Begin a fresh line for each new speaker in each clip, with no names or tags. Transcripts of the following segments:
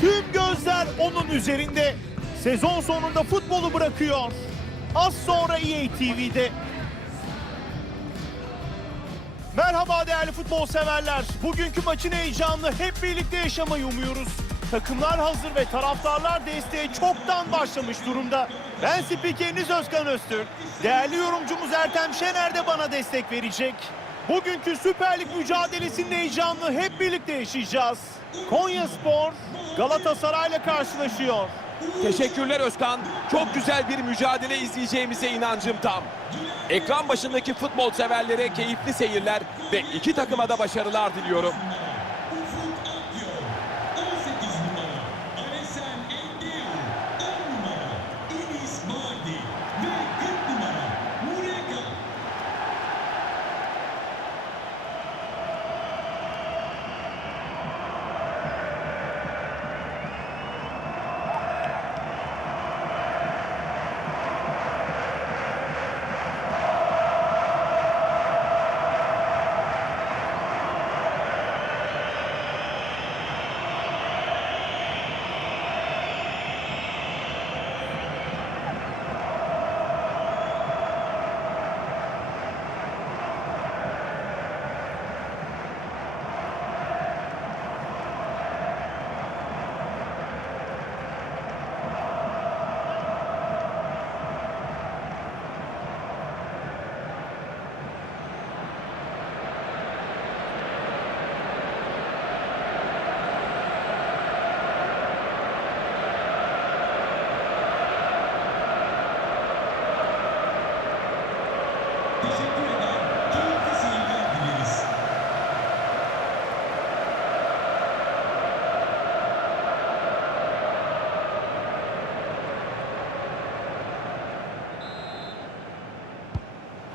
Tüm gözler onun üzerinde. Sezon sonunda futbolu bırakıyor. Az sonra EA TV'de. Merhaba değerli futbol severler. Bugünkü maçın heyecanını hep birlikte yaşamayı umuyoruz. Takımlar hazır ve taraftarlar desteğe çoktan başlamış durumda. Ben spikeriniz Özkan Öztürk. Değerli yorumcumuz Ertem Şener de bana destek verecek. Bugünkü Süper Lig mücadelesinin heyecanını hep birlikte yaşayacağız. Konya Spor Galatasaray'la karşılaşıyor.
Teşekkürler Özkan. Çok güzel bir mücadele izleyeceğimize inancım tam. Ekran başındaki futbol severlere keyifli seyirler ve iki takıma da başarılar diliyorum.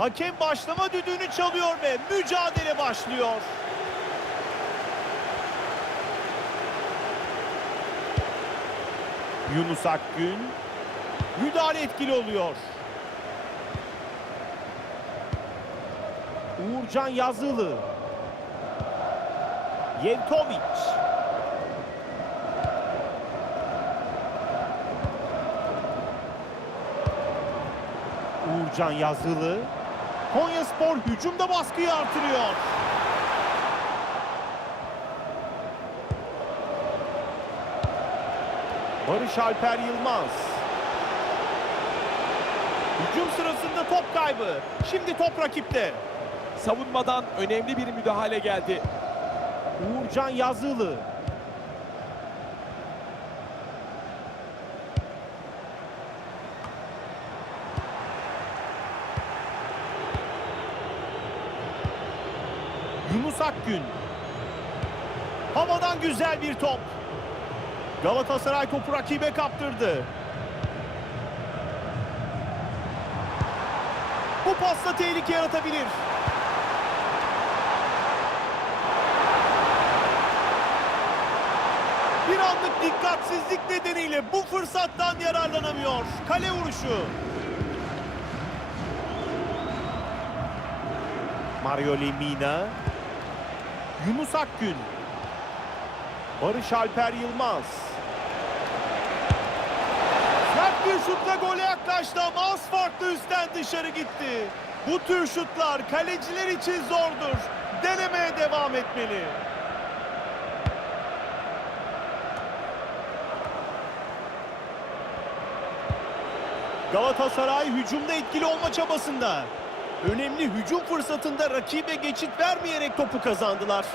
Hakem başlama düdüğünü çalıyor ve mücadele başlıyor. Yunus Akgün müdahale etkili oluyor. Uğurcan Yazılı Yevtovic Uğurcan Yazılı Konya Spor hücumda baskıyı artırıyor. Barış Alper Yılmaz. Hücum sırasında top kaybı. Şimdi top rakipte.
Savunmadan önemli bir müdahale geldi.
Uğurcan Yazılı. Yunus Akgün. Havadan güzel bir top. Galatasaray topu rakibe kaptırdı. Bu pasla tehlike yaratabilir. Bir anlık dikkatsizlik nedeniyle bu fırsattan yararlanamıyor. Kale vuruşu. Mario Lemina. Yunus Akgün. Barış Alper Yılmaz. Sert bir şutla gole yaklaştı ama az farklı üstten dışarı gitti. Bu tür şutlar kaleciler için zordur. Denemeye devam etmeli. Galatasaray hücumda etkili olma çabasında. Önemli hücum fırsatında rakibe geçit vermeyerek topu kazandılar.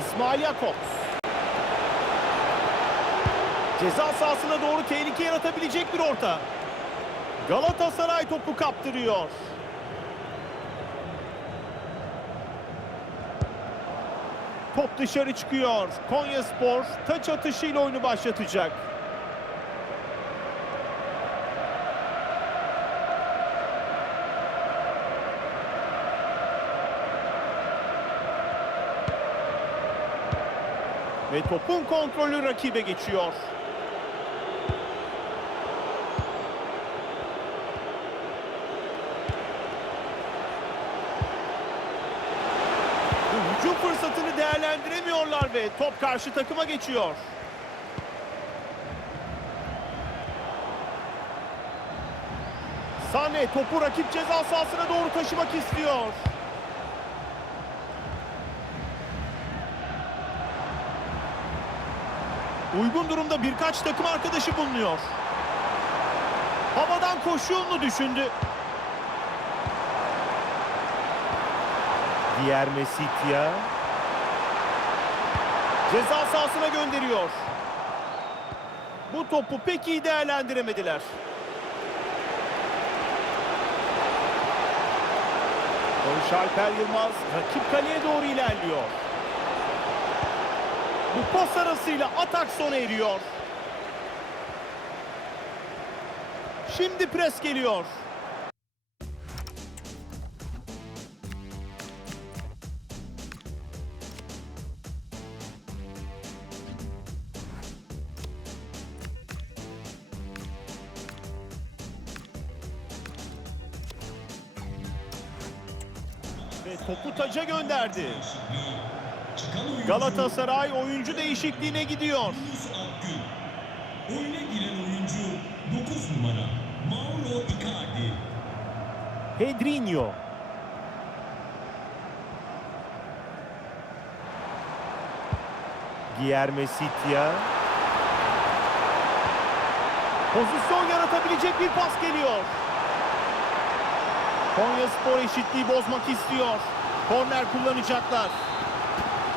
İsmail Jakobs. Ceza sahasına doğru tehlike yaratabilecek bir orta. Galatasaray topu kaptırıyor. Top dışarı çıkıyor. Konya Spor taç atışıyla oyunu başlatacak. Ve topun kontrolü rakibe geçiyor. Değerlendiremiyorlar ve top karşı takıma geçiyor. Sane topu rakip ceza sahasına doğru taşımak istiyor. Uygun durumda birkaç takım arkadaşı bulunuyor. Havadan koşu yolunu düşündü. Diğer Mesitya. Ceza sahasına gönderiyor. Bu topu pek iyi değerlendiremediler. Barış Alper Yılmaz rakip kaleye doğru ilerliyor. Bu pas arasıyla atak sona eriyor. Şimdi pres geliyor. Topu taca gönderdi. Galatasaray oyuncu değişikliğine gidiyor.
Oyuna giren oyuncu 9 numara Mauro Icardi.
Pedrinho. Guilherme Sitya. Pozisyon yaratabilecek bir pas geliyor. Konya Spor eşitliği bozmak istiyor. Korner kullanacaklar.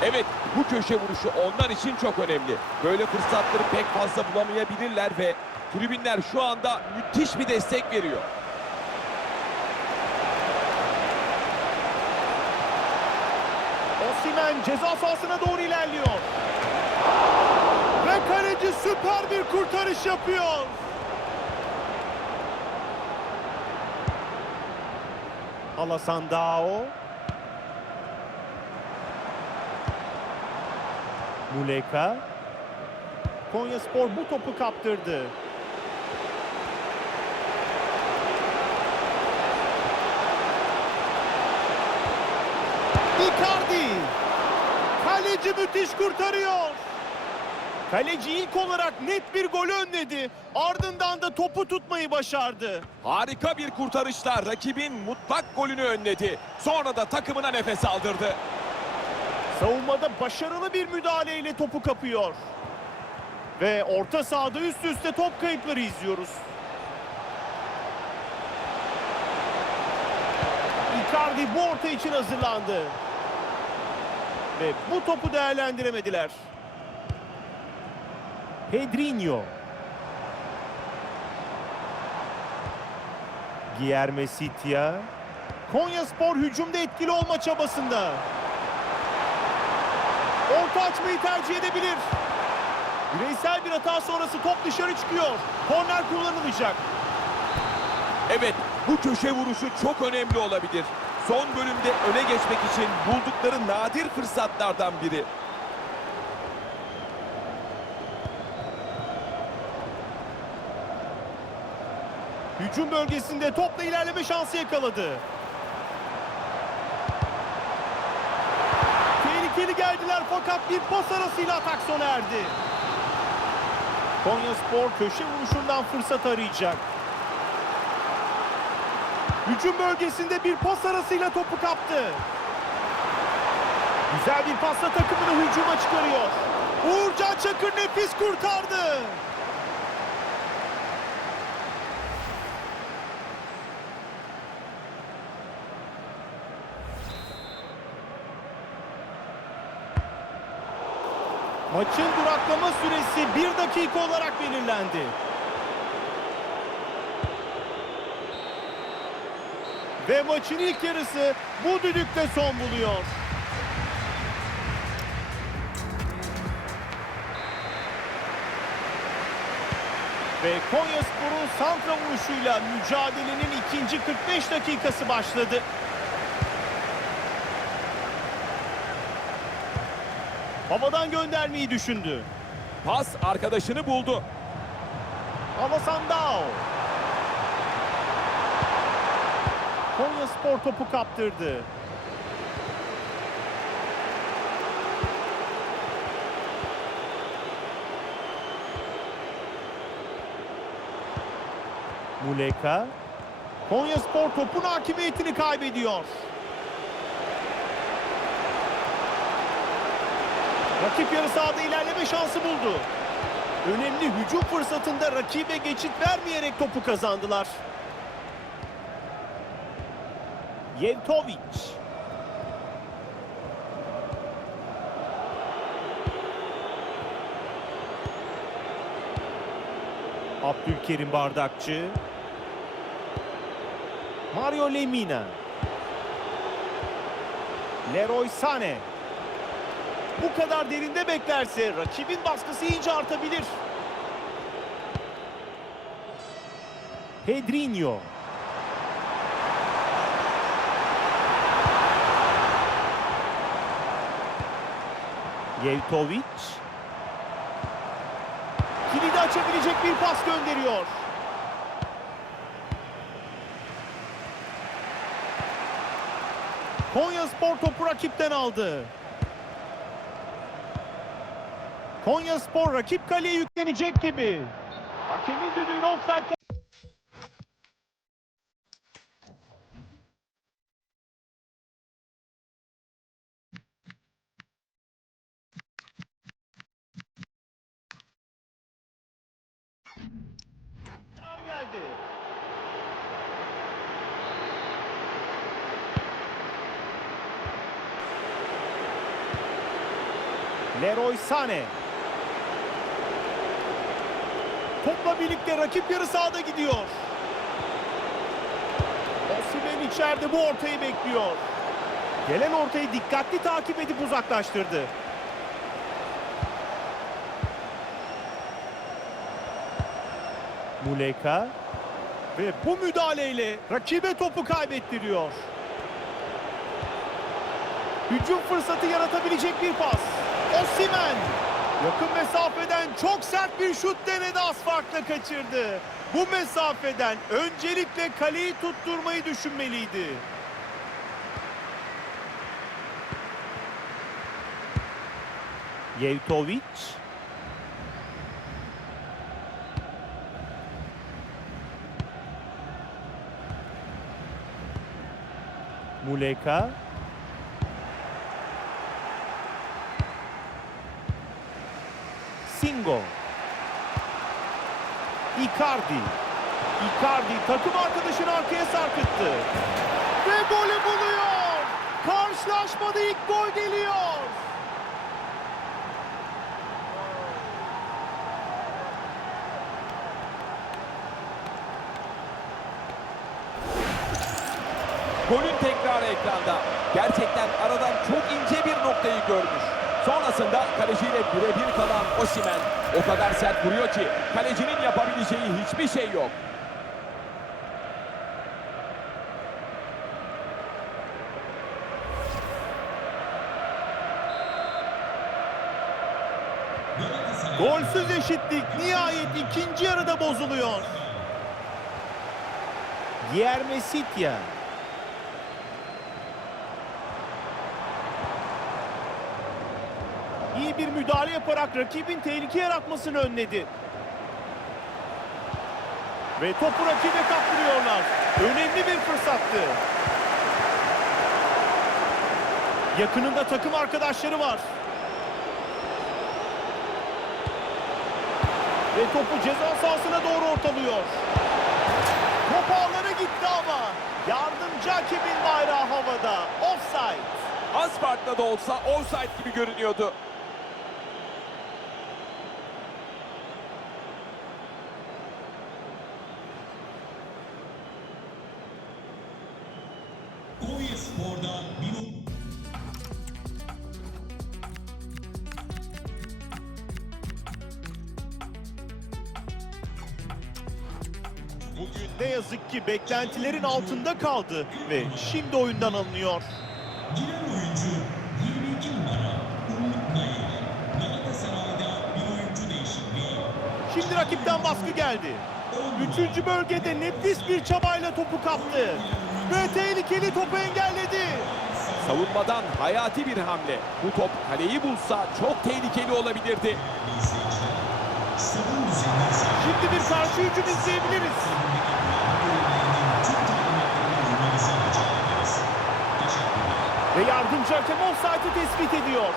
Evet bu köşe vuruşu onlar için çok önemli. Böyle fırsatları pek fazla bulamayabilirler ve tribünler şu anda müthiş bir destek veriyor.
Osimhen ceza sahasına doğru ilerliyor. Ve kaleci süper bir kurtarış yapıyor. Alasan Dao. Muleka. Konya Spor bu topu kaptırdı. Icardi. Kaleci müthiş kurtarıyor. Kaleci ilk olarak net bir gol önledi. Ardından da topu tutmayı başardı.
Harika bir kurtarışla rakibin mutlak golünü önledi. Sonra da takımına nefes aldırdı.
Savunmada başarılı bir müdahaleyle topu kapıyor. Ve orta sahada üst üste top kayıpları izliyoruz. Icardi bu orta için hazırlandı. Ve bu topu değerlendiremediler. Pedrinho. Guilherme Sitya. Konya Spor hücumda etkili olma çabasında. Orta açmayı tercih edebilir. Bireysel bir hata sonrası top dışarı çıkıyor. Korner kullanılacak.
Evet bu köşe vuruşu çok önemli olabilir. Son bölümde öne geçmek için buldukları nadir fırsatlardan biri.
Hücum bölgesinde topla ilerleme şansı yakaladı. Tehlikeli geldiler fakat bir pas arasıyla atak sona erdi. Konya Spor köşe vuruşundan fırsat arayacak. Hücum bölgesinde bir pas arasıyla topu kaptı. Güzel bir pasla takımını hücuma çıkarıyor. Uğurcan Çakır nefis kurtardı. Maçın duraklama süresi bir dakika olarak belirlendi. Ve maçın ilk yarısı bu düdükle son buluyor. Ve Konya Spor'un santra vuruşuyla mücadelenin ikinci 45 dakikası başladı. Havadan göndermeyi düşündü.
Pas arkadaşını buldu.
Avasandao. Konya Spor topu kaptırdı. Muleka. Konya Spor topun hakimiyetini kaybediyor. Rakip yarı sahada ilerleme şansı buldu. Önemli hücum fırsatında rakibe geçit vermeyerek topu kazandılar. Yevtovic. Abdülkerim Bardakçı. Mario Lemina. Leroy Sané. Bu kadar derinde beklerse rakibin baskısı iyice artabilir. Pedrinho. Yevtovic. Kilidi açabilecek bir pas gönderiyor. Konya Spor topu rakipten aldı. Konya Spor rakip kaleye yüklenecek gibi. Hakemin düdüğünü offside. Leroy Sané. Topla birlikte rakip yarı sahada gidiyor. Osimhen içeride bu ortayı bekliyor. Gelen ortayı dikkatli takip edip uzaklaştırdı. Muleka ve bu müdahaleyle rakibe topu kaybettiriyor. Hücum fırsatı yaratabilecek bir pas. Osimhen yakın mesafeden çok sert bir şut denedi az farkla kaçırdı. Bu mesafeden öncelikle kaleyi tutturmayı düşünmeliydi. Yevtovic Muleka. Singo. Icardi. Icardi takım arkadaşını arkaya sarkıttı. Ve golü buluyor. Karşılaşmada ilk gol geliyor.
Golün tekrarı ekranda. Gerçekten aradan çok ince bir noktayı görmüş. Sonrasında kaleciyle birebir kalan Osimhen o kadar sert vuruyor ki kalecinin yapabileceği hiçbir şey yok.
Golsüz eşitlik nihayet ikinci yarıda bozuluyor. Yermesitya. İyi bir müdahale yaparak rakibin tehlike yaratmasını önledi. Ve topu rakibe kaptırıyorlar. Önemli bir fırsattı. Yakınında takım arkadaşları var. Ve topu ceza sahasına doğru ortalıyor. Top ağlara gitti ama yardımcı hakemin bayrağı havada. Offside.
Az da olsa offside gibi görünüyordu.
Beklentilerin altında kaldı ve şimdi oyundan alınıyor.
giren oyuncu 22 numara Umut Nayır. Galatasaray'da bir oyuncu değişikliği.
Şimdi rakipten baskı geldi. Üçüncü bölgede nefis bir çabayla topu kaptı. Ve tehlikeli topu engelledi.
Savunmadan hayati bir hamle. Bu top kaleyi bulsa çok tehlikeli olabilirdi.
Şimdi bir karşı hücum izleyebiliriz. Ve yardımcı hakem offside'ı tespit ediyor.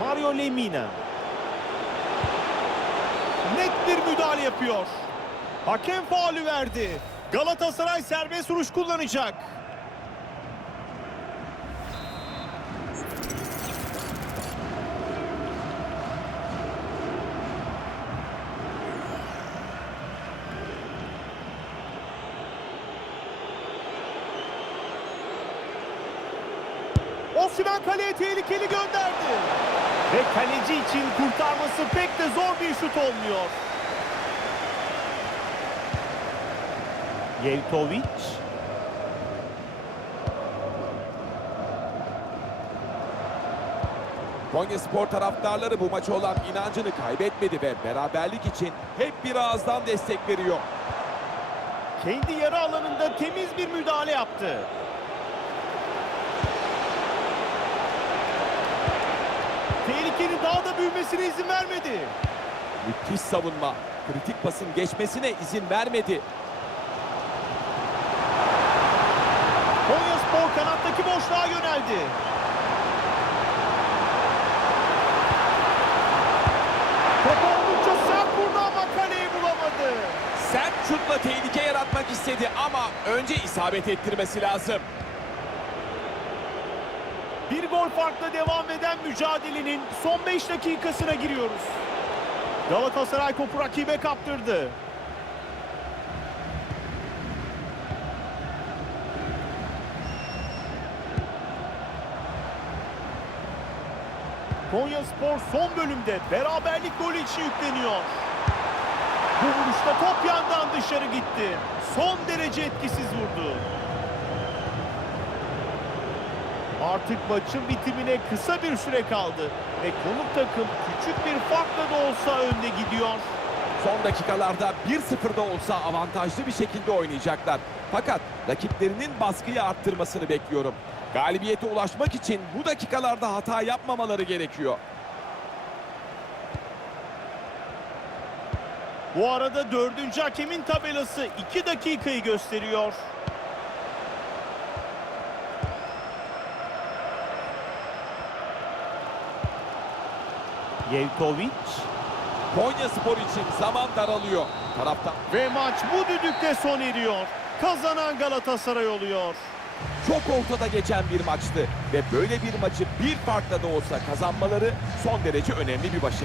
Mario Lemina. Net bir müdahale yapıyor. Hakem faulü verdi. Galatasaray serbest vuruş kullanacak. Osimhen kaleye tehlikeli gönderdi. Ve kaleci için kurtarması pek de zor bir şut olmuyor. Yeltovic.
Konya Spor taraftarları bu maça olan inancını kaybetmedi ve beraberlik için hep bir ağızdan destek veriyor.
Kendi yarı alanında temiz bir müdahale yaptı. Tehlikenin daha da büyümesine izin vermedi.
Müthiş savunma. Kritik pasın geçmesine izin vermedi.
Konya Spor kanattaki boşluğa yöneldi. Top oldukça sert vurdu ama kaleyi bulamadı.
Sert şutla tehlike yaratmak istedi ama önce isabet ettirmesi lazım.
Gol farkla devam eden mücadelenin son 5 dakikasına giriyoruz. Galatasaray topu rakibe kaptırdı. Konya Spor son bölümde beraberlik golü için yükleniyor. Bu vuruşta top yandan dışarı gitti. Son derece etkisiz vurdu. Artık maçın bitimine kısa bir süre kaldı ve konuk takım küçük bir farkla da olsa önde gidiyor.
Son dakikalarda 1-0'da olsa avantajlı bir şekilde oynayacaklar. Fakat rakiplerinin baskıyı arttırmasını bekliyorum. Galibiyete ulaşmak için bu dakikalarda hata yapmamaları gerekiyor.
Bu arada dördüncü hakemin tabelası 2 dakikayı gösteriyor. Yelkovic
Konya Spor için zaman daralıyor. Taraftan
ve maç bu düdükte son eriyor. Kazanan Galatasaray oluyor.
çok ortada geçen bir maçtı ve böyle bir maçı bir farkla da olsa kazanmaları son derece önemli bir başarı.